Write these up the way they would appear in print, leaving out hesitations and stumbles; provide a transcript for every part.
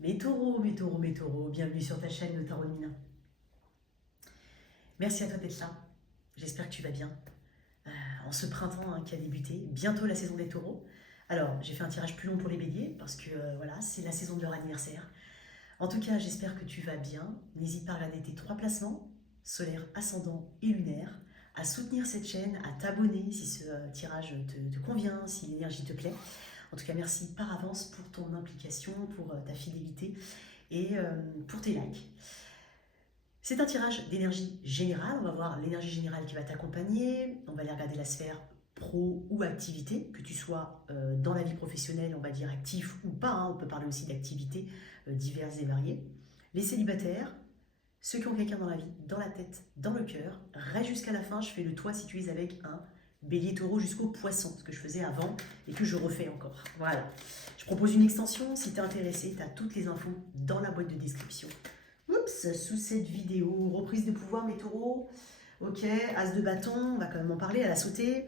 Mes taureaux, mes taureaux, mes taureaux, bienvenue sur ta chaîne de Tarot Nina. Merci à toi d'être là. J'espère que tu vas bien. En ce printemps qui a débuté, bientôt la saison des taureaux. Alors, j'ai fait un tirage plus long pour les béliers parce que voilà, c'est la saison de leur anniversaire. En tout cas, j'espère que tu vas bien. N'hésite pas à regarder tes 3 placements, solaire, ascendant et lunaire, à soutenir cette chaîne, à t'abonner si ce tirage te convient, si l'énergie te plaît. En tout cas, merci par avance pour ton implication, pour ta fidélité et pour tes likes. C'est un tirage d'énergie générale. On va voir l'énergie générale qui va t'accompagner. On va aller regarder la sphère pro ou activité, que tu sois dans la vie professionnelle, on va dire actif ou pas. On peut parler aussi d'activités diverses et variées. Les célibataires, ceux qui ont quelqu'un dans la vie, dans la tête, dans le cœur. Reste jusqu'à la fin. Je fais le toit si tu es avec un bélier taureau jusqu'au poisson, ce que je faisais avant et que je refais encore. Voilà. Je propose une extension. Si tu es intéressé, tu as toutes les infos dans la boîte de description. Oups, sous cette vidéo, reprise de pouvoir mes taureaux. Ok, as de bâton, on va quand même en parler, elle a sauté.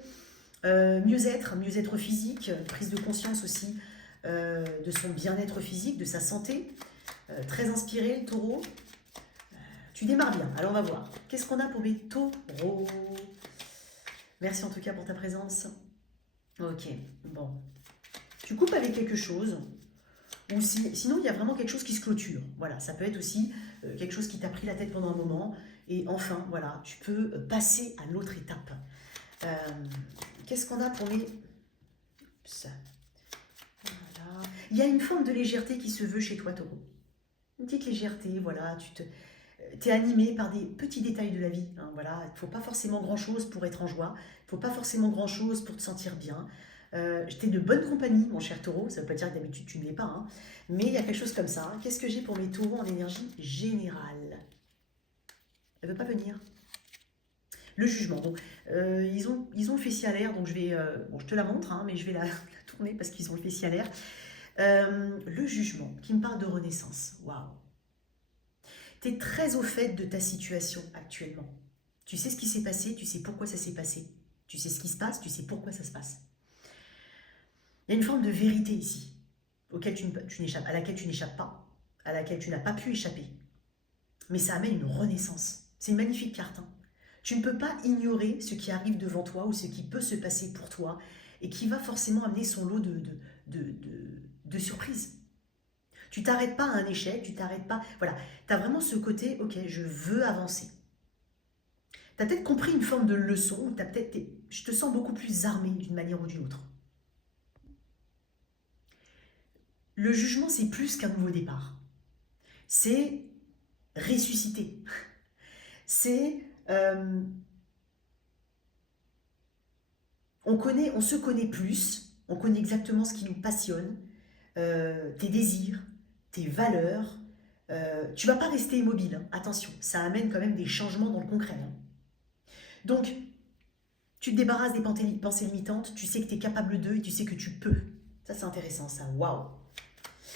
Mieux-être physique, prise de conscience aussi de son bien-être physique, de sa santé. Très inspiré, le taureau. Tu démarres bien, alors on va voir. Qu'est-ce qu'on a pour mes taureaux? Merci en tout cas pour ta présence. Ok, bon. Tu coupes avec quelque chose. Ou sinon, il y a vraiment quelque chose qui se clôture. Voilà, ça peut être aussi quelque chose qui t'a pris la tête pendant un moment. Et enfin, voilà, tu peux passer à l'autre étape. Qu'est-ce qu'on a pour les... Voilà. Il y a une forme de légèreté qui se veut chez toi, taureau. Une petite légèreté, voilà, tu es animé par des petits détails de la vie. Hein, voilà, il ne faut pas forcément grand-chose pour être en joie. Il ne faut pas forcément grand-chose pour te sentir bien. J'étais de bonne compagnie, mon cher taureau. Ça ne veut pas dire que d'habitude tu ne l'es pas. Hein, mais il y a quelque chose comme ça. Qu'est-ce que j'ai pour mes taureaux en énergie générale? Elle ne veut pas venir. Le jugement. Bon, ils ont le fessier à l'air, donc je vais... bon, je te la montre, hein, mais je vais la tourner parce qu'ils ont le fessier à l'air. Le jugement, qui me parle de renaissance. Waouh! Tu es très au fait de ta situation actuellement. Tu sais ce qui s'est passé, tu sais pourquoi ça s'est passé. Tu sais ce qui se passe, tu sais pourquoi ça se passe. Il y a une forme de vérité ici, à laquelle tu n'échappes pas, à laquelle tu n'as pas pu échapper. Mais ça amène une renaissance. C'est une magnifique carte. Hein. Tu ne peux pas ignorer ce qui arrive devant toi ou ce qui peut se passer pour toi et qui va forcément amener son lot de surprises. Tu t'arrêtes pas à un échec, tu t'arrêtes pas... Voilà, tu as vraiment ce côté, ok, je veux avancer. Tu as peut-être compris une forme de leçon, ou je te sens beaucoup plus armé d'une manière ou d'une autre. Le jugement, c'est plus qu'un nouveau départ. C'est ressusciter. C'est... on se connaît plus, on connaît exactement ce qui nous passionne, tes désirs, tes valeurs. Tu ne vas pas rester immobile, hein. Attention, ça amène quand même des changements dans le concret. Hein. Donc, tu te débarrasses des pensées limitantes, tu sais que tu es capable d'eux et tu sais que tu peux. Ça, c'est intéressant, ça. Waouh!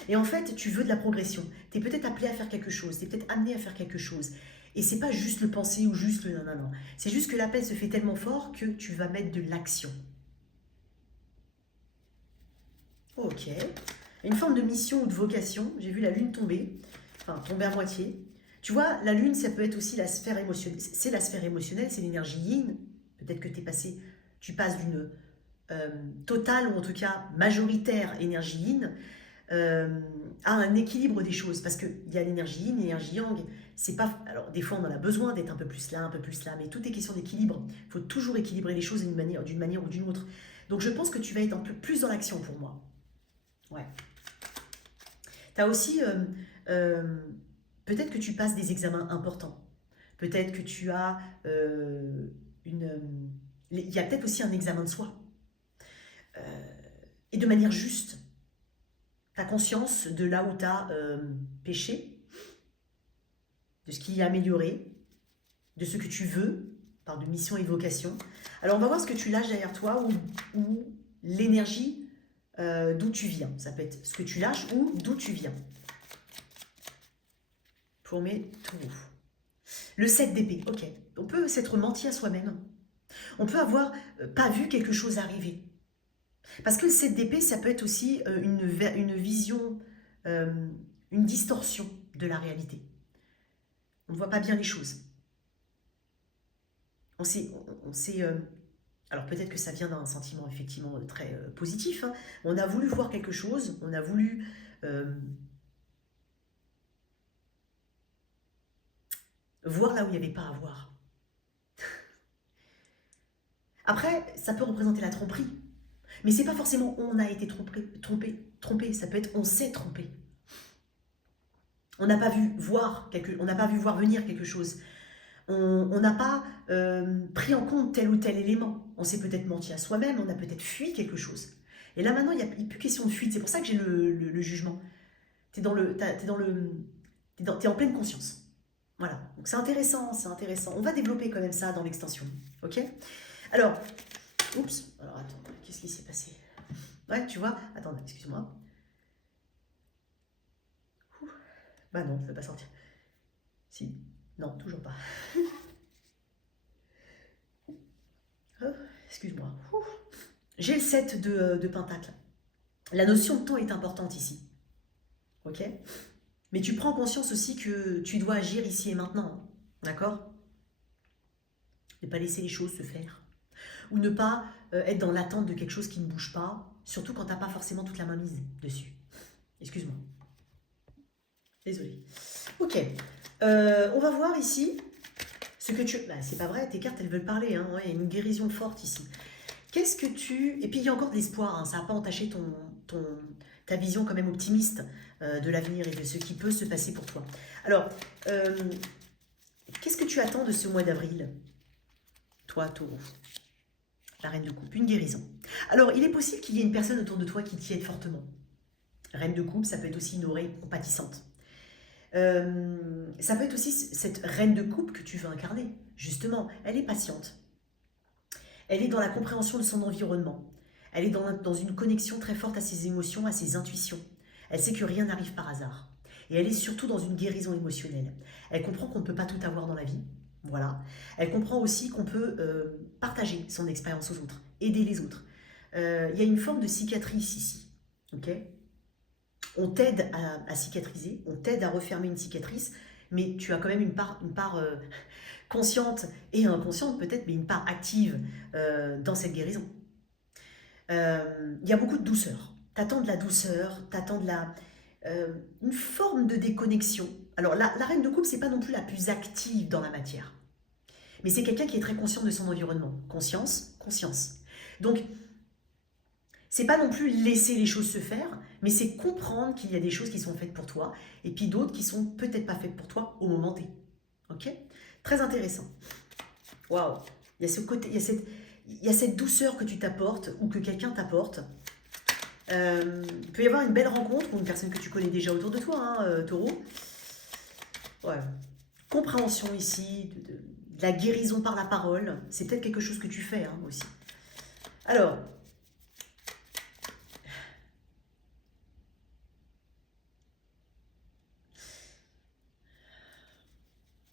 Et en fait, tu veux de la progression. Tu es peut-être appelé à faire quelque chose, tu es peut-être amené à faire quelque chose. Et c'est pas juste le penser ou juste le non. C'est juste que l'appel se fait tellement fort que tu vas mettre de l'action. Ok. Une forme de mission ou de vocation. J'ai vu la lune tomber, enfin tomber à moitié. Tu vois, la lune, ça peut être aussi la sphère émotionnelle. C'est la sphère émotionnelle, c'est l'énergie yin. Peut-être que tu passes d'une totale ou en tout cas majoritaire énergie yin à un équilibre des choses. Parce qu'il y a l'énergie yin, l'énergie yang. C'est pas, alors des fois on en a besoin d'être un peu plus là, mais tout est question d'équilibre. Il faut toujours équilibrer les choses d'une manière ou d'une autre. Donc je pense que tu vas être un peu plus dans l'action pour moi. Ouais. Tu as aussi, peut-être que tu passes des examens importants. Peut-être que tu as il y a peut-être aussi un examen de soi. Et de manière juste. Tu as conscience de là où tu as péché, de ce qui est amélioré, de ce que tu veux, par de mission et vocation. Alors on va voir ce que tu lâches derrière toi ou l'énergie d'où tu viens. Ça peut être ce que tu lâches ou d'où tu viens. Pour mes taureaux. Le 7 d'épée, ok. On peut s'être menti à soi-même. On peut avoir pas vu quelque chose arriver. Parce que le 7 d'épée, ça peut être aussi une vision une distorsion de la réalité. On ne voit pas bien les choses. Alors peut-être que ça vient d'un sentiment effectivement très positif, hein. On a voulu voir quelque chose, on a voulu voir là où il n'y avait pas à voir. Après, ça peut représenter la tromperie. Mais c'est pas forcément on a été trompé. Ça peut être on s'est trompé. On n'a pas vu voir on n'a pas vu voir venir quelque chose. On n'a pas pris en compte tel ou tel élément. On s'est peut-être menti à soi-même, on a peut-être fui quelque chose. Et là maintenant, il n'y a plus question de fuite. C'est pour ça que j'ai le jugement. T'es en pleine conscience. Voilà. Donc c'est intéressant, c'est intéressant. On va développer quand même ça dans l'extension. Ok? Alors, oups. Alors attends, qu'est-ce qui s'est passé? Ouais, tu vois. Attends, excuse-moi. Bah non, ça ne va pas sortir. Si. Non, toujours pas. Oh, excuse-moi. J'ai le 7 de Pentacle. La notion de temps est importante ici. Ok? Mais tu prends conscience aussi que tu dois agir ici et maintenant. D'accord? Ne pas laisser les choses se faire. Ou ne pas être dans l'attente de quelque chose qui ne bouge pas, surtout quand tu n'as pas forcément toute la main mise dessus. Excuse-moi. Désolée. Ok. On va voir ici ce que tu... Bah, c'est pas vrai, tes cartes, elles veulent parler. Hein. Ouais, il y a une guérison forte ici. Qu'est-ce que tu... Et puis, il y a encore de l'espoir. Hein. Ça n'a pas entaché ta vision quand même optimiste de l'avenir et de ce qui peut se passer pour toi. Alors, qu'est-ce que tu attends de ce mois d'avril, toi, Taureau? La reine de coupe, une guérison. Alors, il est possible qu'il y ait une personne autour de toi qui t'y aide fortement. Reine de coupe, ça peut être aussi une oreille compatissante. Ça peut être aussi cette reine de coupe que tu veux incarner. Justement, elle est patiente. Elle est dans la compréhension de son environnement. Elle est dans une connexion très forte à ses émotions, à ses intuitions. Elle sait que rien n'arrive par hasard. Et elle est surtout dans une guérison émotionnelle. Elle comprend qu'on ne peut pas tout avoir dans la vie. Voilà. Elle comprend aussi qu'on peut partager son expérience aux autres, aider les autres. Il y a une forme de cicatrice ici. Ok ? On t'aide à cicatriser, on t'aide à refermer une cicatrice, mais tu as quand même une part consciente et inconsciente peut-être, mais une part active dans cette guérison. Il y a beaucoup de douceur. T'attends de la douceur, t'attends de une forme de déconnexion. Alors la reine de coupe, c'est pas non plus la plus active dans la matière, mais c'est quelqu'un qui est très conscient de son environnement. Conscience, conscience. Donc c'est pas non plus laisser les choses se faire, mais c'est comprendre qu'il y a des choses qui sont faites pour toi et puis d'autres qui sont peut-être pas faites pour toi au moment T. Ok? Très intéressant. Waouh! Il y a ce côté, il y a cette douceur que tu t'apportes ou que quelqu'un t'apporte. Il peut y avoir une belle rencontre ou une personne que tu connais déjà autour de toi, hein, Taureau. Ouais. Compréhension ici, de la guérison par la parole. C'est peut-être quelque chose que tu fais hein, aussi. Alors,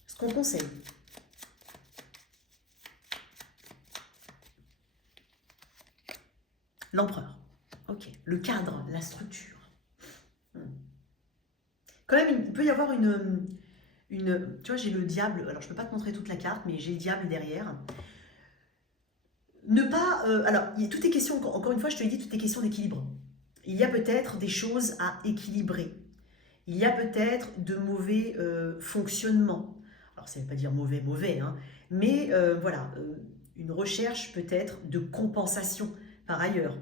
ce qu'on conseille. L'empereur. Ok. Le cadre, la structure. Quand même, il peut y avoir tu vois, j'ai le diable. Alors, je ne peux pas te montrer toute la carte, mais j'ai le diable derrière. Ne pas... alors, tout est question, encore une fois, je te l'ai dit, tout est question d'équilibre. Il y a peut-être des choses à équilibrer. Il y a peut-être de mauvais fonctionnements. Alors, ça ne veut pas dire mauvais, hein, mais voilà, une recherche peut-être de compensation par ailleurs.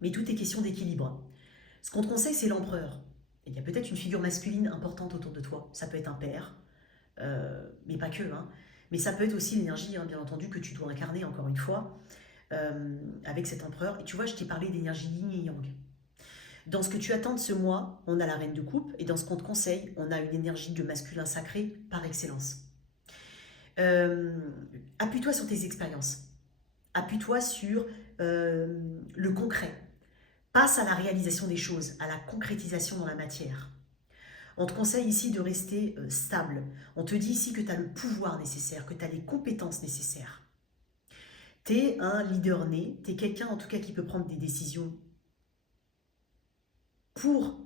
Mais tout est question d'équilibre. Ce qu'on te conseille, c'est l'empereur. Il y a peut-être une figure masculine importante autour de toi. Ça peut être un père, mais pas que. Hein. Mais ça peut être aussi l'énergie, hein, bien entendu, que tu dois incarner, encore une fois, avec cet empereur. Et tu vois, je t'ai parlé d'énergie yin et yang. Dans ce que tu attends de ce mois, on a la reine de coupe, et dans ce qu'on te conseille, on a une énergie de masculin sacré par excellence. Appuie-toi sur tes expériences. Appuie-toi sur le concret. Passe à la réalisation des choses, à la concrétisation dans la matière. On te conseille ici de rester stable. On te dit ici que tu as le pouvoir nécessaire, que tu as les compétences nécessaires. Tu es un leader né, tu es quelqu'un en tout cas qui peut prendre des décisions pour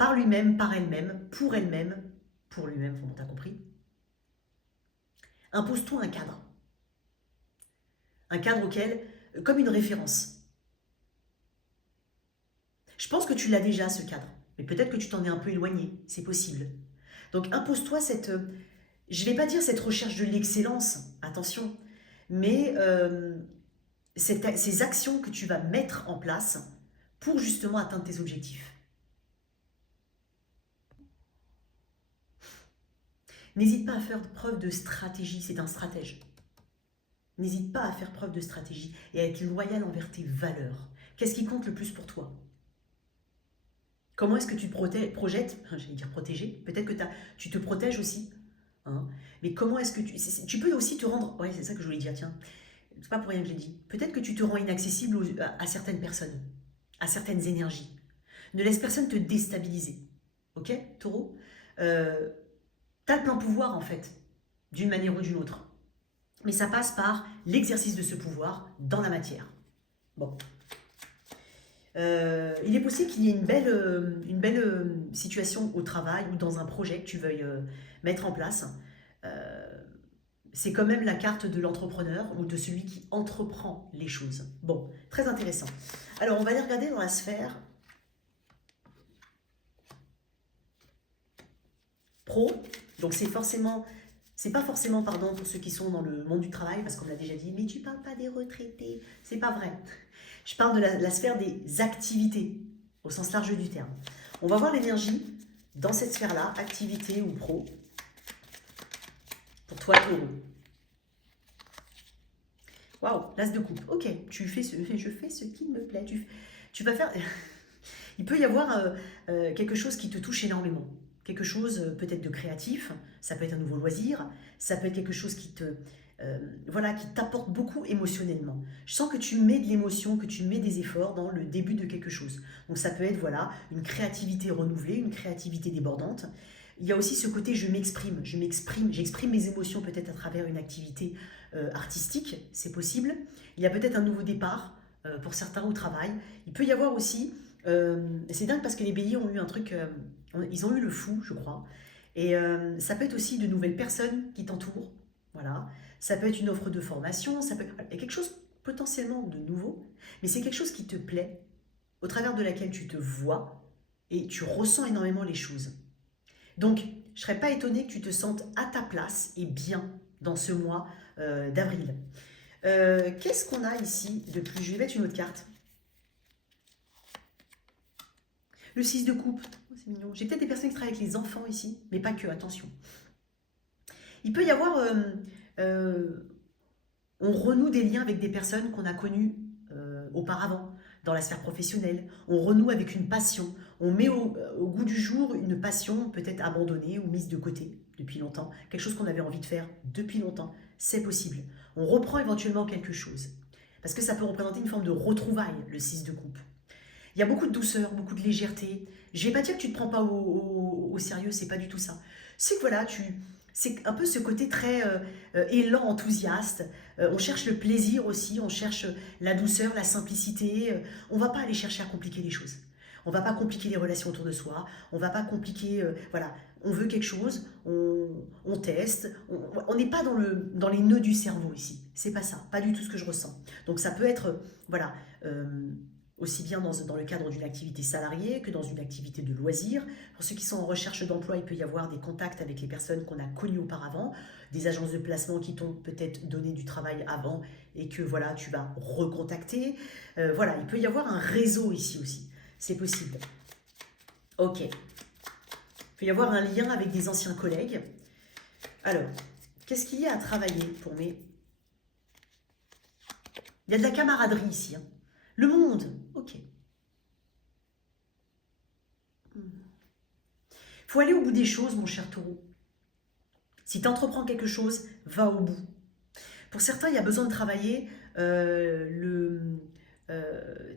par lui-même, par elle-même, pour lui-même, comment t'as compris. Impose-toi un cadre auquel, comme une référence. Je pense que tu l'as déjà, ce cadre, mais peut-être que tu t'en es un peu éloigné, c'est possible. Donc impose-toi cette, je ne vais pas dire cette recherche de l'excellence, attention, mais ces actions que tu vas mettre en place pour justement atteindre tes objectifs. N'hésite pas à faire preuve de stratégie, c'est un stratège. N'hésite pas à faire preuve de stratégie et à être loyal envers tes valeurs. Qu'est-ce qui compte le plus pour toi? Comment est-ce que tu te projettes, j'allais dire protéger, peut-être que tu te protèges aussi, hein, mais comment est-ce que tu peux aussi te rendre, ouais c'est ça que je voulais dire, tiens, c'est pas pour rien que j'ai dit, peut-être que tu te rends inaccessible à certaines personnes, à certaines énergies. Ne laisse personne te déstabiliser, ok, taureau? Tu as le plein pouvoir en fait, d'une manière ou d'une autre. Mais ça passe par l'exercice de ce pouvoir dans la matière. Bon. Il est possible qu'il y ait une belle situation au travail ou dans un projet que tu veuilles mettre en place. C'est quand même la carte de l'entrepreneur ou de celui qui entreprend les choses. Bon, très intéressant. Alors, on va aller regarder dans la sphère pro. Donc, c'est pas forcément, pardon, pour ceux qui sont dans le monde du travail, parce qu'on l'a déjà dit, mais tu parles pas des retraités. C'est pas vrai. Je parle de la sphère des activités, au sens large du terme. On va voir l'énergie dans cette sphère-là, activité ou pro, pour toi, taureau. Waouh, l'as de coupe. Ok, je fais ce qui me plaît. Tu vas faire... Il peut y avoir quelque chose qui te touche énormément. Quelque chose peut-être de créatif, ça peut être un nouveau loisir, ça peut être quelque chose qui voilà, qui t'apporte beaucoup émotionnellement. Je sens que tu mets de l'émotion, que tu mets des efforts dans le début de quelque chose. Donc ça peut être voilà, une créativité renouvelée, une créativité débordante. Il y a aussi ce côté j'exprime mes émotions peut-être à travers une activité artistique, c'est possible. Il y a peut-être un nouveau départ pour certains au travail. Il peut y avoir aussi, c'est dingue parce que les béliers ont eu un truc, ils ont eu le fou, je crois. Et ça peut être aussi de nouvelles personnes qui t'entourent. Voilà. Ça peut être une offre de formation, ça peut être quelque chose potentiellement de nouveau, mais c'est quelque chose qui te plaît, au travers de laquelle tu te vois et tu ressens énormément les choses. Donc, je ne serais pas étonnée que tu te sentes à ta place et bien dans ce mois d'avril. Qu'est-ce qu'on a ici de plus? Je vais mettre une autre carte. Le 6 de coupe, oh, c'est mignon. J'ai peut-être des personnes qui travaillent avec les enfants ici, mais pas que, attention. Il peut y avoir... on renoue des liens avec des personnes qu'on a connues auparavant, dans la sphère professionnelle. On renoue avec une passion. On met au goût du jour une passion peut-être abandonnée ou mise de côté depuis longtemps. Quelque chose qu'on avait envie de faire depuis longtemps. C'est possible. On reprend éventuellement quelque chose. Parce que ça peut représenter une forme de retrouvaille, le 6 de coupe. Il y a beaucoup de douceur, beaucoup de légèreté. Je ne vais pas dire que tu ne te prends pas au sérieux, c'est pas du tout ça. C'est que voilà, c'est un peu ce côté très élan, enthousiaste. On cherche le plaisir aussi, on cherche la douceur, la simplicité. On ne va pas aller chercher à compliquer les choses. On ne va pas compliquer les relations autour de soi. On ne va pas compliquer... voilà, on veut quelque chose, on teste. On n'est pas dans les nœuds du cerveau ici. C'est pas ça, pas du tout ce que je ressens. Donc ça peut être... voilà... aussi bien dans le cadre d'une activité salariée que dans une activité de loisir. Pour ceux qui sont en recherche d'emploi, il peut y avoir des contacts avec les personnes qu'on a connues auparavant, des agences de placement qui t'ont peut-être donné du travail avant et que voilà, tu vas recontacter. Voilà, il peut y avoir un réseau ici aussi, c'est possible. Ok. Il peut y avoir un lien avec des anciens collègues. Alors, qu'est-ce qu'il y a à travailler pour mes... Il y a de la camaraderie ici, hein. Le monde, ok. Il faut aller au bout des choses, mon cher taureau. Si tu entreprends quelque chose, va au bout. Pour certains, il y a besoin de travailler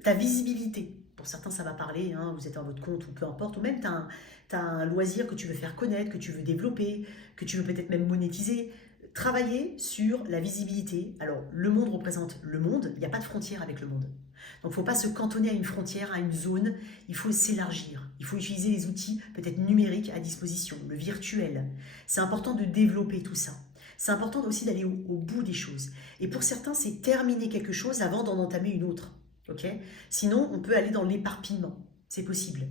ta visibilité. Pour certains, ça va parler, hein, vous êtes à votre compte ou peu importe, ou même tu as un loisir que tu veux faire connaître, que tu veux développer, que tu veux peut-être même monétiser. Travailler sur la visibilité. Alors, le monde représente le monde, il n'y a pas de frontière avec le monde. Donc, il ne faut pas se cantonner à une frontière, à une zone. Il faut s'élargir. Il faut utiliser les outils peut-être numériques à disposition, le virtuel. C'est important de développer tout ça. C'est important aussi d'aller au bout des choses. Et pour certains, c'est terminer quelque chose avant d'en entamer une autre. Ok? Sinon, on peut aller dans l'éparpillement. C'est possible.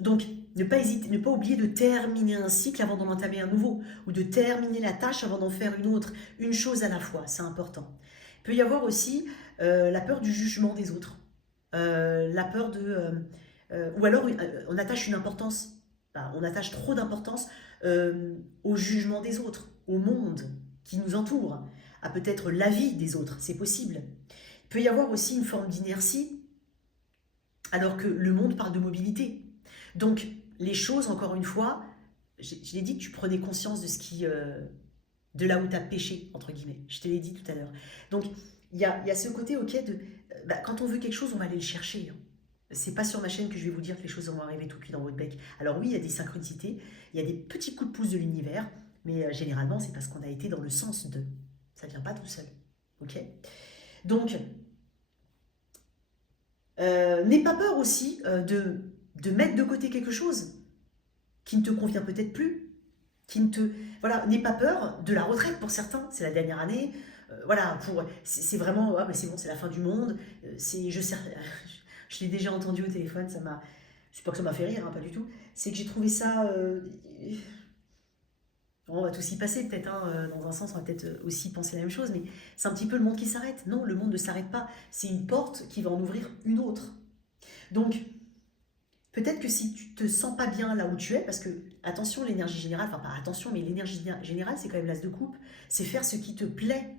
Donc, ne pas hésiter, ne pas oublier de terminer un cycle avant d'en entamer un nouveau, ou de terminer la tâche avant d'en faire une autre, une chose à la fois, c'est important. Il peut y avoir aussi la peur du jugement des autres, la peur ou alors on attache une importance, on attache trop d'importance au jugement des autres, au monde qui nous entoure, à peut-être l'avis des autres, c'est possible. Il peut y avoir aussi une forme d'inertie, alors que le monde parle de mobilité. Donc, les choses, encore une fois, je l'ai dit que tu prenais conscience de ce qui, de là où tu as péché, entre guillemets. Je te l'ai dit tout à l'heure. Donc, il y a ce côté, ok, quand on veut quelque chose, on va aller le chercher. Hein. C'est pas sur ma chaîne que je vais vous dire que les choses vont arriver tout cuit dans votre bec. Alors oui, il y a des synchronicités, il y a des petits coups de pouce de l'univers, mais généralement, c'est parce qu'on a été dans le sens de. Ça vient pas tout seul. Ok? Donc, n'aie pas peur aussi de mettre de côté quelque chose qui ne te convient peut-être plus, qui ne te... Voilà, n'aie pas peur de la retraite pour certains, c'est la dernière année, voilà, c'est vraiment, ah, mais c'est bon, c'est la fin du monde, je l'ai déjà entendu au téléphone, ça m'a... C'est pas que ça m'a fait rire, hein, pas du tout, c'est que j'ai trouvé ça... on va tous y passer peut-être, hein, dans un sens, on va peut-être aussi penser la même chose, mais c'est un petit peu le monde qui s'arrête. Non, le monde ne s'arrête pas, c'est une porte qui va en ouvrir une autre. Donc, peut-être que si tu te sens pas bien là où tu es, parce que, attention, l'énergie générale, enfin pas attention, mais l'énergie générale, c'est quand même l'as de coupe, c'est faire ce qui te plaît,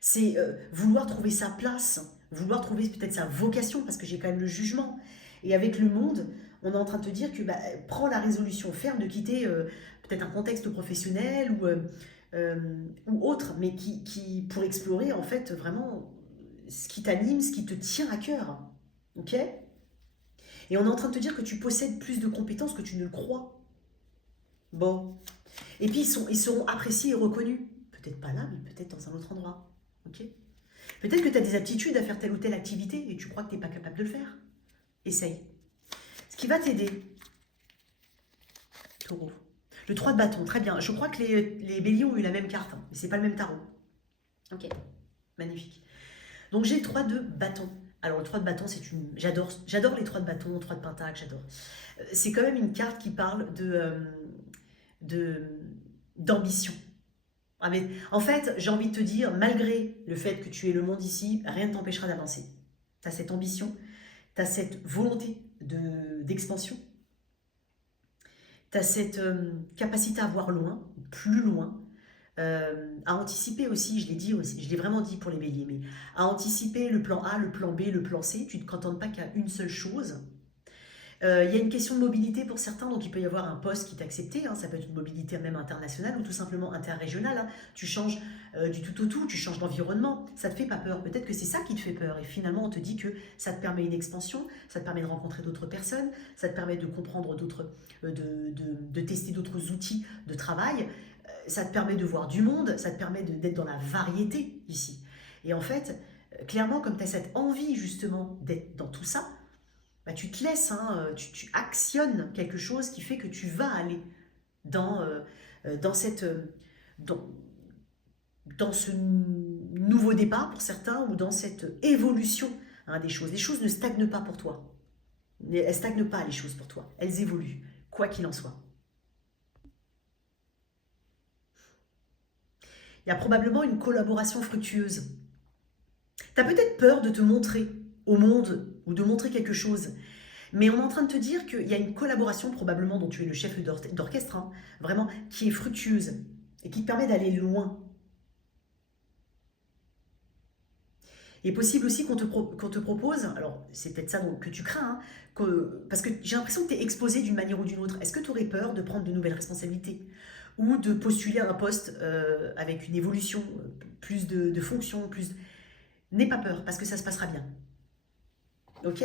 c'est vouloir trouver sa place, vouloir trouver peut-être sa vocation, parce que j'ai quand même le jugement. Et avec le monde, on est en train de te dire que prends la résolution ferme de quitter peut-être un contexte professionnel ou autre, mais pour explorer en fait vraiment ce qui t'anime, ce qui te tient à cœur. Ok ? Et on est en train de te dire que tu possèdes plus de compétences que tu ne le crois. Bon. Et puis ils seront appréciés et reconnus. Peut-être pas là, mais peut-être dans un autre endroit. Ok ? Peut-être que tu as des aptitudes à faire telle ou telle activité et tu crois que tu n'es pas capable de le faire. Essaye. Ce qui va t'aider, taureau. Le 3 de bâton, très bien. Je crois que les béliers ont eu la même carte, hein, mais ce n'est pas le même tarot. Ok, magnifique. Donc j'ai le 3 de bâton. Alors le 3 de bâton, c'est une... J'adore les 3 de bâton, 3 de pentacle, j'adore. C'est quand même une carte qui parle d'ambition. Ah mais, en fait, j'ai envie de te dire, malgré le fait que tu aies le monde ici, rien ne t'empêchera d'avancer. Tu as cette ambition, tu as cette volonté d'expansion, tu as cette capacité à voir loin, plus loin, à anticiper aussi, je l'ai dit aussi, je l'ai vraiment dit pour les béliers, mais à anticiper le plan A, le plan B, le plan C, tu ne te cantonnes pas qu'à une seule chose. Il y a une question de mobilité pour certains, donc il peut y avoir un poste qui est accepté, hein, ça peut être une mobilité même internationale ou tout simplement interrégionale, hein. Tu changes du tout au tout, tu changes d'environnement, ça ne te fait pas peur, peut-être que c'est ça qui te fait peur, et finalement on te dit que ça te permet une expansion, ça te permet de rencontrer d'autres personnes, ça te permet de comprendre de tester d'autres outils de travail, ça te permet de voir du monde, ça te permet d'être dans la variété ici. Et en fait, clairement, comme tu as cette envie justement d'être dans tout ça, tu te laisses, hein, tu actionnes quelque chose qui fait que tu vas aller dans ce nouveau départ pour certains ou dans cette évolution, hein, des choses. Les choses ne stagnent pas pour toi. Elles ne stagnent pas les choses pour toi. Elles évoluent, quoi qu'il en soit. Il y a probablement une collaboration fructueuse. Tu as peut-être peur de te montrer au monde ou de montrer quelque chose. Mais on est en train de te dire qu'il y a une collaboration, probablement dont tu es le chef d'orchestre, hein, vraiment, qui est fructueuse et qui te permet d'aller loin. Il est possible aussi qu'on te propose, alors c'est peut-être ça que tu crains, hein, parce que j'ai l'impression que tu es exposé d'une manière ou d'une autre. Est-ce que tu aurais peur de prendre de nouvelles responsabilités ou de postuler à un poste avec une évolution, plus de fonctions, plus... N'aie pas peur, parce que ça se passera bien. Ok ?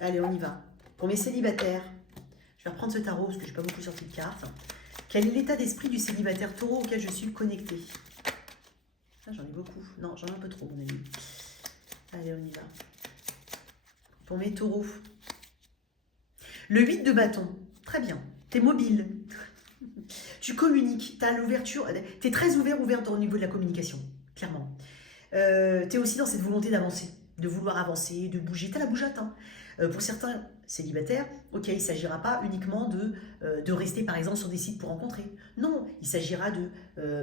Allez, on y va. Pour mes célibataires, je vais reprendre ce tarot parce que je n'ai pas beaucoup sorti de cartes. Quel est l'état d'esprit du célibataire taureau auquel je suis connectée? Ah, j'en ai beaucoup. Non, j'en ai un peu trop, mon ami. Allez, on y va. Pour mes taureaux. Le 8 de bâton. Très bien. Tu es mobile. Tu communiques. Tu as l'ouverture. Tu es très ouverte au niveau de la communication, clairement. Tu es aussi dans cette volonté d'avancer, de vouloir avancer, de bouger. Tu as la bougeotte. Hein. Pour certains célibataires, ok, il ne s'agira pas uniquement de rester par exemple sur des sites pour rencontrer. Non, il s'agira de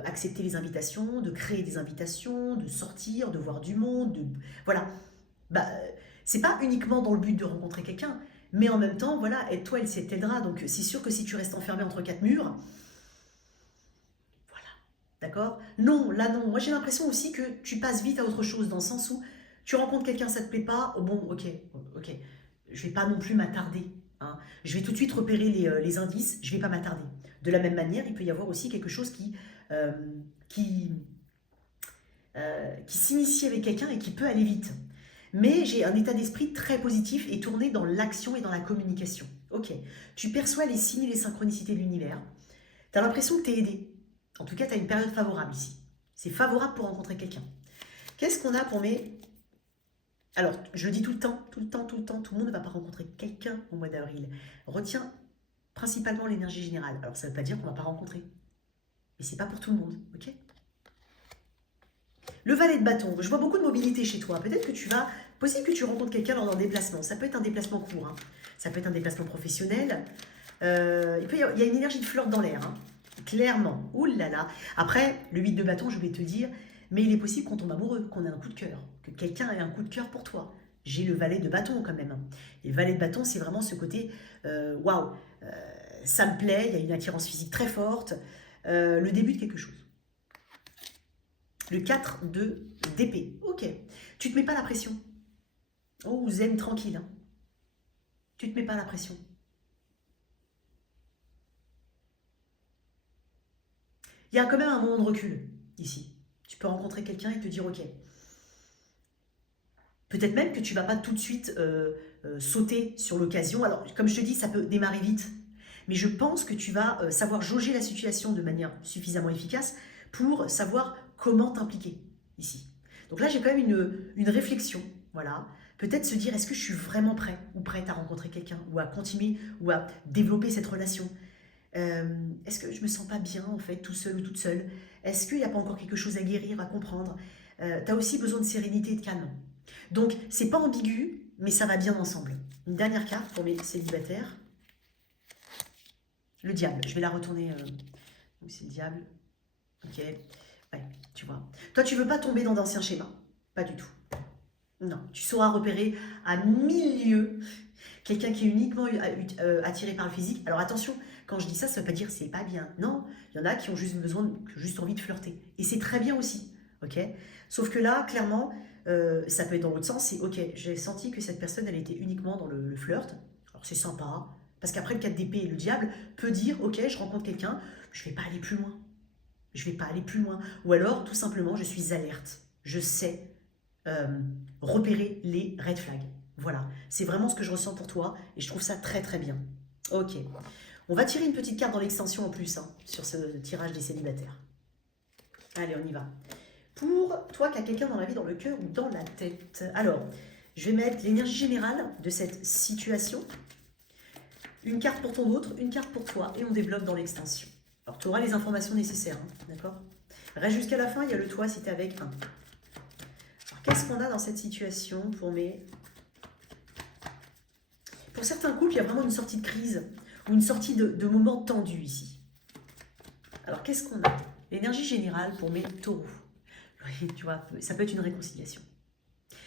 accepter les invitations, de créer des invitations, de sortir, de voir du monde. Voilà. Bah, c'est pas uniquement dans le but de rencontrer quelqu'un, mais en même temps, voilà, aide-toi, elle t'aidera. Donc c'est sûr que si tu restes enfermé entre quatre murs, voilà, d'accord. Non, là non. Moi j'ai l'impression aussi que tu passes vite à autre chose, dans le sens où tu rencontres quelqu'un, ça te plaît pas, oh, bon, ok, ok, je vais pas non plus m'attarder. Hein. Je vais tout de suite repérer les indices, je vais pas m'attarder. De la même manière, il peut y avoir aussi quelque chose euh, qui, qui s'initie avec quelqu'un et qui peut aller vite. Mais j'ai un état d'esprit très positif et tourné dans l'action et dans la communication. Ok, tu perçois les signes et les synchronicités de l'univers. Tu as l'impression que tu es aidé. En tout cas, tu as une période favorable ici. C'est favorable pour rencontrer quelqu'un. Qu'est-ce qu'on a pour mes... Alors, je le dis tout le temps, tout le temps, tout le temps, tout le monde ne va pas rencontrer quelqu'un au mois d'avril. Retiens principalement l'énergie générale. Alors, ça ne veut pas dire qu'on ne va pas rencontrer. Mais c'est pas pour tout le monde, ok? Le valet de bâton, je vois beaucoup de mobilité chez toi. Peut-être que tu vas... Possible que tu rencontres quelqu'un lors d'un déplacement. Ça peut être un déplacement court, hein. Ça peut être un déplacement professionnel. Il y a une énergie de flirt dans l'air, hein. Clairement. Ouh là là. Après, le 8 de bâton, je vais te dire, mais il est possible qu'on tombe amoureux, qu'on ait un coup de cœur, que quelqu'un ait un coup de cœur pour toi. J'ai le valet de bâton quand même. Et le valet de bâton, c'est vraiment ce côté, waouh, ça me plaît, il y a une attirance physique très forte, le début de quelque chose. Le 4 de d'épée. Ok. Tu te mets pas la pression. Oh, zen, tranquille. Hein. Tu te mets pas la pression. Il y a quand même un moment de recul ici. Tu peux rencontrer quelqu'un et te dire ok. Peut-être même que tu vas pas tout de suite sauter sur l'occasion. Alors, comme je te dis, ça peut démarrer vite. Mais je pense que tu vas savoir jauger la situation de manière suffisamment efficace pour savoir comment t'impliquer ici. Donc là, j'ai quand même une réflexion. Voilà. Peut-être se dire, est-ce que je suis vraiment prêt ou prête à rencontrer quelqu'un ou à continuer ou à développer cette relation. Est-ce que je me sens pas bien en fait, tout seul ou toute seule? Est-ce qu'il n'y a pas encore quelque chose à guérir, à comprendre? Tu as aussi besoin de sérénité et de calme. Donc, c'est pas ambigu, mais ça va bien ensemble. Une dernière carte pour mes célibataires. Le diable. Je vais la retourner. Donc, c'est le diable. Ok. Ouais, tu vois. Toi, tu veux pas tomber dans d'anciens schémas. Pas du tout. Non. Tu sauras repérer à milieu quelqu'un qui est uniquement attiré par le physique. Alors, attention, quand je dis ça, ça veut pas dire que c'est pas bien. Non. Il y en a qui ont juste besoin, juste envie de flirter. Et c'est très bien aussi. Ok. Sauf que là, clairement, ça peut être dans l'autre sens, c'est ok, j'ai senti que cette personne, elle était uniquement dans le flirt. Alors c'est sympa, parce qu'après le 4 d'épée et le diable peut dire ok, je rencontre quelqu'un, je vais pas aller plus loin. Je vais pas aller plus loin. Ou alors, tout simplement, je suis alerte. Je sais repérer les red flags. Voilà, c'est vraiment ce que je ressens pour toi, et je trouve ça très très bien. Ok, on va tirer une petite carte dans l'extension en plus, hein, sur ce tirage des célibataires. Allez, on y va. Pour toi qui as quelqu'un dans la vie, dans le cœur ou dans la tête. Alors, je vais mettre l'énergie générale de cette situation. Une carte pour ton autre, une carte pour toi, et on développe dans l'extension. Alors, tu auras les informations nécessaires, hein, d'accord? Reste jusqu'à la fin, il y a le toi si tu es avec un. Alors, qu'est-ce qu'on a dans cette situation pour mes... Pour certains couples, il y a vraiment une sortie de crise ou une sortie de moments tendus ici. Alors, qu'est-ce qu'on a? L'énergie générale pour mes taureaux. Oui, tu vois, ça peut être une réconciliation.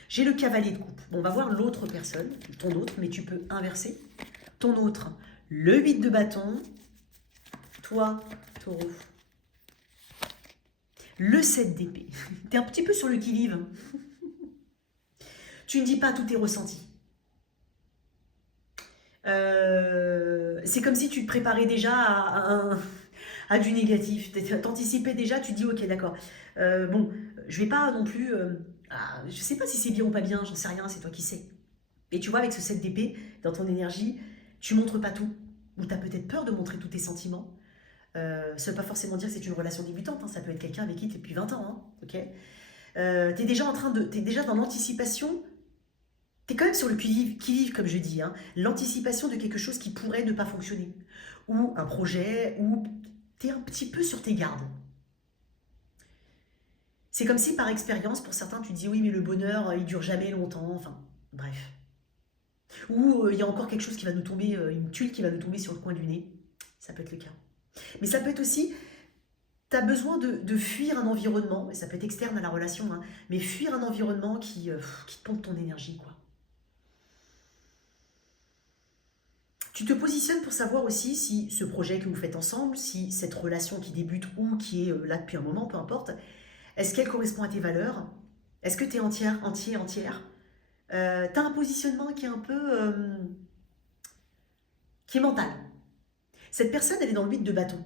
J'ai le cavalier de coupe. Bon, on va voir l'autre personne, ton autre, mais tu peux inverser. Ton autre, le 8 de bâton. Toi, taureau. Le 7 d'épée. Tu es un petit peu sur le qui-vive. Tu ne dis pas tous tes ressentis. C'est comme si tu te préparais déjà à du négatif. T'anticipais déjà, tu dis ok, d'accord. Bon, je vais pas non plus... je sais pas si c'est bien ou pas bien, j'en sais rien, c'est toi qui sais. Et tu vois, avec ce 7 d'épée, dans ton énergie, tu montres pas tout. Ou tu as peut-être peur de montrer tous tes sentiments. Ça ne veut pas forcément dire que c'est une relation débutante, hein, ça peut être quelqu'un avec qui tu es depuis 20 ans. Hein, ok. Tu es déjà t'es déjà dans l'anticipation, tu es quand même sur le qui-vive, comme je dis, hein, l'anticipation de quelque chose qui pourrait ne pas fonctionner, ou un projet, ou tu es un petit peu sur tes gardes. C'est comme si par expérience, pour certains, tu te dis oui, mais le bonheur, il dure jamais longtemps, enfin, bref. Ou il y a encore quelque chose qui va nous tomber, une tuile qui va nous tomber sur le coin du nez, ça peut être le cas. Mais ça peut être aussi, tu as besoin de fuir un environnement, et ça peut être externe à la relation, hein, mais fuir un environnement qui te pompe ton énergie, quoi. Tu te positionnes pour savoir aussi si ce projet que vous faites ensemble, si cette relation qui débute ou qui est là depuis un moment, peu importe, est-ce qu'elle correspond à tes valeurs? Est-ce que tu es entière? Tu as un positionnement qui est un peu... qui est mental. Cette personne, elle est dans le 8 de bâton.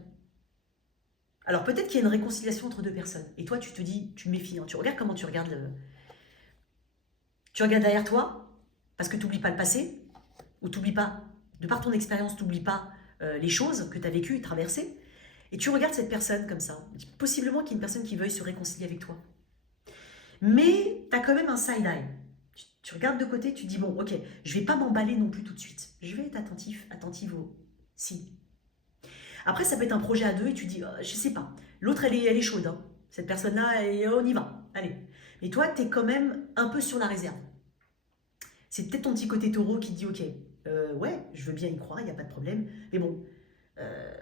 Alors peut-être qu'il y a une réconciliation entre deux personnes. Et toi, tu te dis, tu te méfies. Hein, tu regardes comment tu regardes Tu regardes derrière toi, parce que tu n'oublies pas le passé, ou tu n'oublies pas, de par ton expérience, tu n'oublies pas les choses que tu as vécues et traversées. Et tu regardes cette personne comme ça. Possiblement qu'il y ait une personne qui veuille se réconcilier avec toi. Mais tu as quand même un side-eye. Tu regardes de côté, tu dis, bon, ok, je ne vais pas m'emballer non plus tout de suite. Je vais être attentive au si. Après, ça peut être un projet à deux et tu dis, je sais pas. L'autre, elle est chaude. Hein. Cette personne-là, on y va. Allez. Mais toi, tu es quand même un peu sur la réserve. C'est peut-être ton petit côté taureau qui dit, ok, ouais, je veux bien y croire, il n'y a pas de problème. Mais bon,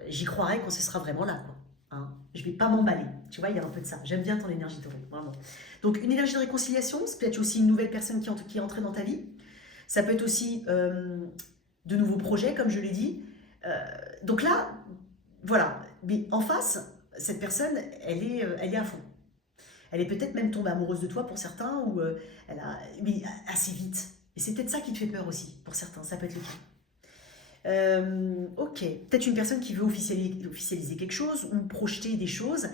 j'y croirai quand ce sera vraiment là. Quoi. Hein. Je vais pas m'emballer. Tu vois, il y a un peu de ça. J'aime bien ton énergie taureau, vraiment. Donc, une énergie de réconciliation, c'est peut-être aussi une nouvelle personne qui est entrée dans ta vie. Ça peut être aussi de nouveaux projets, comme je l'ai dit. Donc là, voilà. Mais en face, cette personne, elle est à fond. Elle est peut-être même tombée amoureuse de toi pour certains, ou mais assez vite. Et c'est peut-être ça qui te fait peur aussi, pour certains. Ça peut être le cas. Ok. Peut-être une personne qui veut officialiser quelque chose ou projeter des choses.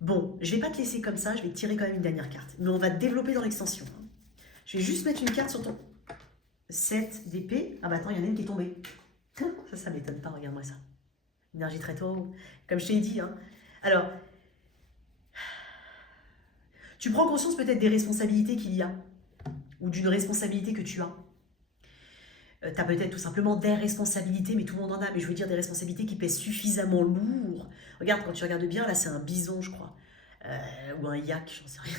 Bon, je vais pas te laisser comme ça, je vais te tirer quand même une dernière carte. Mais on va développer dans l'extension. Je vais juste mettre une carte sur ton 7 d'épée. Ah bah attends, il y en a une qui est tombée. Ça m'étonne pas, regarde-moi ça. Énergie très tôt, comme je t'ai dit. Hein. Alors, tu prends conscience peut-être des responsabilités qu'il y a, ou d'une responsabilité que tu as. Tu as peut-être tout simplement des responsabilités, mais tout le monde en a, mais je veux dire des responsabilités qui pèsent suffisamment lourd. Regarde, quand tu regardes bien, là c'est un bison, je crois. Ou un yak, j'en sais rien.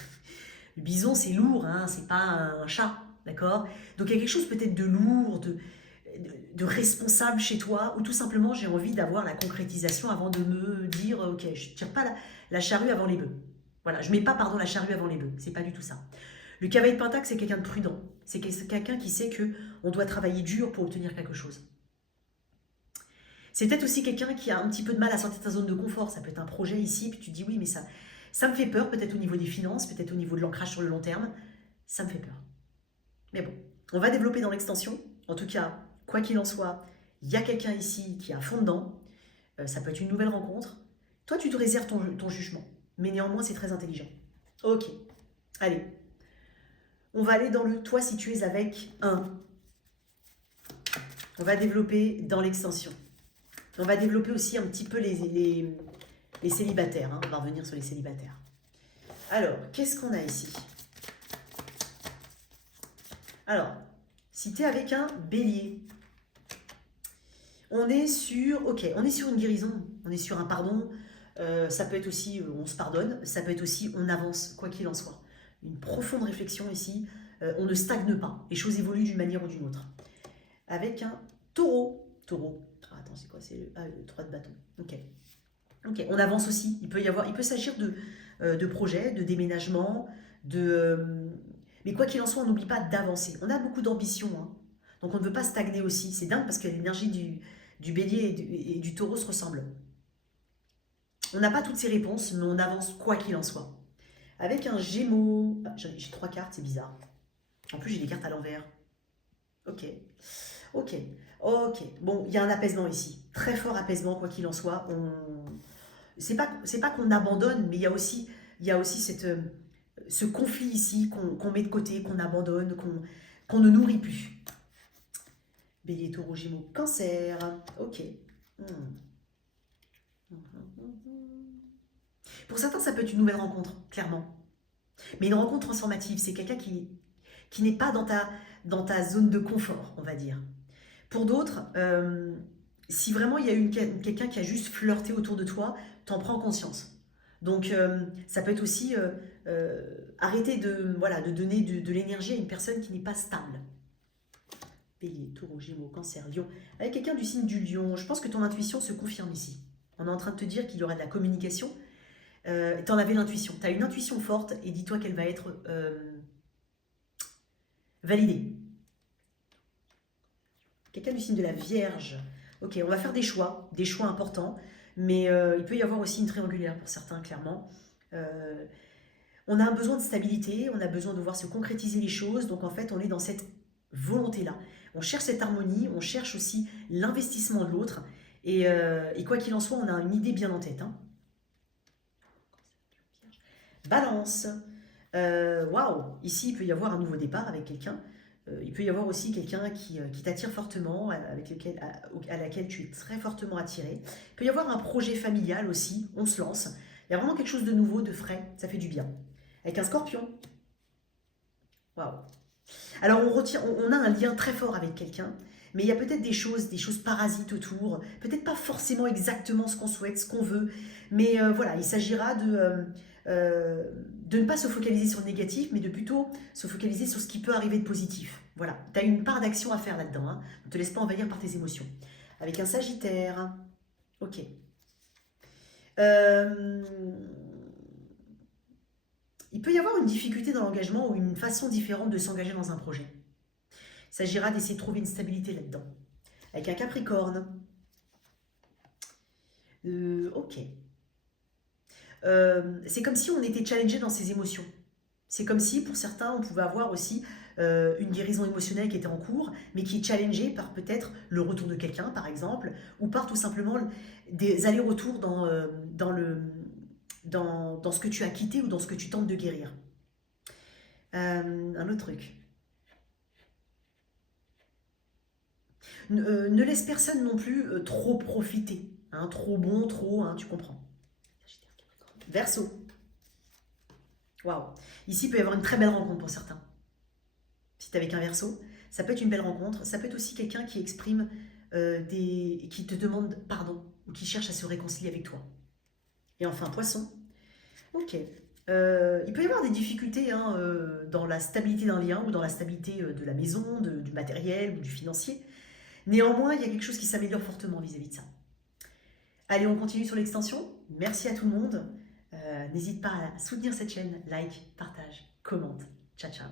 Le bison, c'est lourd, hein, c'est pas un chat, d'accord? Donc il y a quelque chose peut-être de lourd, de responsable chez toi, ou tout simplement j'ai envie d'avoir la concrétisation avant de me dire, ok, je ne tire pas la charrue avant les bœufs. Voilà, je ne mets pas, pardon, la charrue avant les bœufs, c'est pas du tout ça. Le cavalier de Pentacle, c'est quelqu'un de prudent. C'est quelqu'un qui sait qu'on doit travailler dur pour obtenir quelque chose. C'est peut-être aussi quelqu'un qui a un petit peu de mal à sortir de sa zone de confort. Ça peut être un projet ici, puis tu te dis oui, mais ça me fait peur, peut-être au niveau des finances, peut-être au niveau de l'ancrage sur le long terme. Ça me fait peur. Mais bon, on va développer dans l'extension. En tout cas, quoi qu'il en soit, il y a quelqu'un ici qui est à fond dedans. Ça peut être une nouvelle rencontre. Toi, tu te réserves ton jugement. Mais néanmoins, c'est très intelligent. Ok. Allez. On va aller dans le toi si tu es avec un. On va développer dans l'extension. On va développer aussi un petit peu les célibataires. Hein. On va revenir sur les célibataires. Alors, qu'est-ce qu'on a ici? Alors, si tu es avec un bélier, on est sur une guérison, on est sur un pardon. Ça peut être aussi, on se pardonne. Ça peut être aussi, on avance, quoi qu'il en soit. Une profonde réflexion ici. On ne stagne pas. Les choses évoluent d'une manière ou d'une autre. Avec un taureau. Taureau. Ah, attends, c'est quoi? C'est le 3 de bâton. Ok. Ok, on avance aussi. Il peut s'agir de projets, de déménagement, mais quoi qu'il en soit, on n'oublie pas d'avancer. On a beaucoup d'ambition, hein. Donc on ne veut pas stagner aussi. C'est dingue parce que l'énergie du bélier et du taureau se ressemblent. On n'a pas toutes ces réponses, mais on avance quoi qu'il en soit. Avec un gémeau, j'ai 3 cartes, c'est bizarre. En plus, j'ai des cartes à l'envers. Ok. Bon, il y a un apaisement ici. Très fort apaisement, quoi qu'il en soit. C'est pas qu'on abandonne, mais il y a aussi ce conflit ici qu'on met de côté, qu'on abandonne, qu'on ne nourrit plus. Bélier, taureau, gémeaux, cancer. Ok. Pour certains, ça peut être une nouvelle rencontre, clairement. Mais une rencontre transformative, c'est quelqu'un qui n'est pas dans ta zone de confort, on va dire. Pour d'autres, si vraiment il y a eu quelqu'un qui a juste flirté autour de toi, t'en prends conscience. Donc, ça peut être aussi arrêter voilà, de donner de l'énergie à une personne qui n'est pas stable. Bélier, Taureau, Gémeaux, Cancer, Lion. Avec quelqu'un du signe du Lion, je pense que ton intuition se confirme ici. On est en train de te dire qu'il y aura de la communication. Tu en avais l'intuition. Tu as une intuition forte et dis-toi qu'elle va être validée. Quelqu'un du signe de la Vierge. Ok, on va faire des choix importants, mais il peut y avoir aussi une triangulaire pour certains, clairement. On a un besoin de stabilité, on a besoin de voir se concrétiser les choses, donc en fait on est dans cette volonté-là. On cherche cette harmonie, on cherche aussi l'investissement de l'autre, et quoi qu'il en soit, on a une idée bien en tête. Hein. Balance. Waouh, ici il peut y avoir un nouveau départ avec quelqu'un. Il peut y avoir aussi quelqu'un qui t'attire fortement, à laquelle tu es très fortement attiré. Il peut y avoir un projet familial aussi, on se lance. Il y a vraiment quelque chose de nouveau, de frais, ça fait du bien. Avec un scorpion. Waouh. Alors on a un lien très fort avec quelqu'un, mais il y a peut-être des choses parasites autour, peut-être pas forcément exactement ce qu'on souhaite, ce qu'on veut, mais voilà, il s'agira de ne pas se focaliser sur le négatif, mais de plutôt se focaliser sur ce qui peut arriver de positif. Voilà, tu as une part d'action à faire là-dedans, hein. Ne te laisse pas envahir par tes émotions. Avec un Sagittaire, ok. Il peut y avoir une difficulté dans l'engagement ou une façon différente de s'engager dans un projet. Il s'agira d'essayer de trouver une stabilité là-dedans. Avec un Capricorne, ok. C'est comme si on était challengé dans ses émotions. C'est comme si, pour certains, on pouvait avoir aussi une guérison émotionnelle qui était en cours, mais qui est challengée par peut-être le retour de quelqu'un, par exemple, ou par tout simplement des allers-retours dans ce que tu as quitté ou dans ce que tu tentes de guérir. Un autre truc. Ne laisse personne non plus trop profiter. Hein, trop bon, trop, hein, tu comprends. Verseau. Waouh. Ici, il peut y avoir une très belle rencontre pour certains. Si tu es avec un Verseau, ça peut être une belle rencontre. Ça peut être aussi quelqu'un qui exprime qui te demande pardon ou qui cherche à se réconcilier avec toi. Et enfin, Poisson. Ok. Il peut y avoir des difficultés hein, dans la stabilité d'un lien ou dans la stabilité de la maison, du matériel ou du financier. Néanmoins, il y a quelque chose qui s'améliore fortement vis-à-vis de ça. Allez, on continue sur l'extension. Merci à tout le monde. N'hésite pas à soutenir cette chaîne. Like, partage, commente. Ciao, ciao.